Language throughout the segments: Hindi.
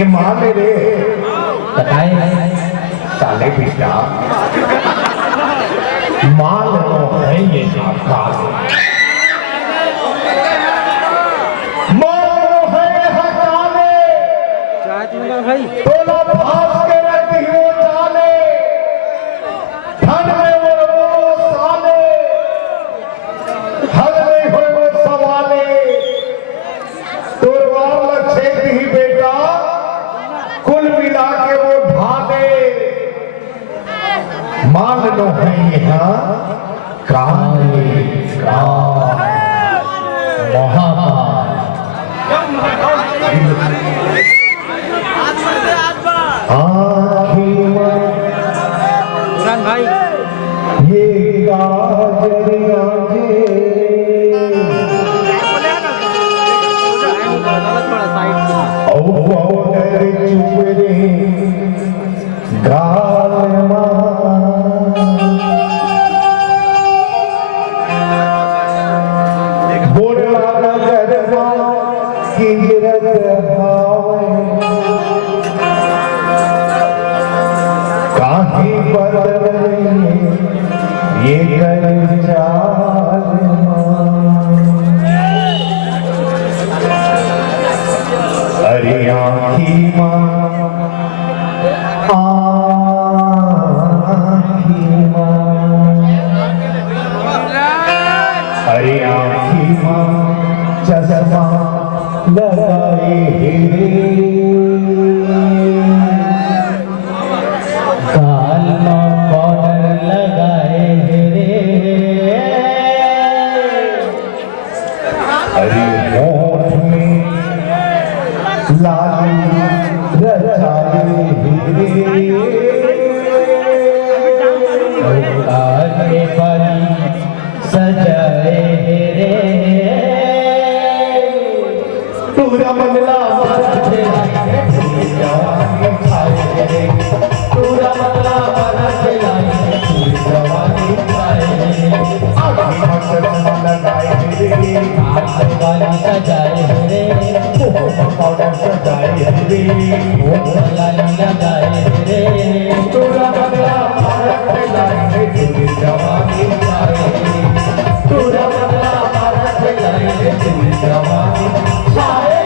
ये माने रे बताए साले बेटा माल लो है ये आपका माल है हटाले भाई तोला भाग के रखी हो डाले धन में वो साले हल में हो वो सवाले तोरवार लच्छे ही बेटा कुल मिला के वो ढाले मान लो है यहाँ काले पुरान भाई ये गाजरिया ये अरे आखी माँ अरे आखी माँ चश्मा लगाए काल में बॉर्डर लगाए रे अरे होठ में लाली रचाए काल में बली सजाए रे पूरा बंगला पूरा बदला बना चलाए जवानी पाए लगाए वाली सजाए रे पाउडर सजाए लाली लगाए रे पूरा बंगला जवानी पाए पूरा बदला बना चलाए जवानी पाए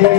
Yeah.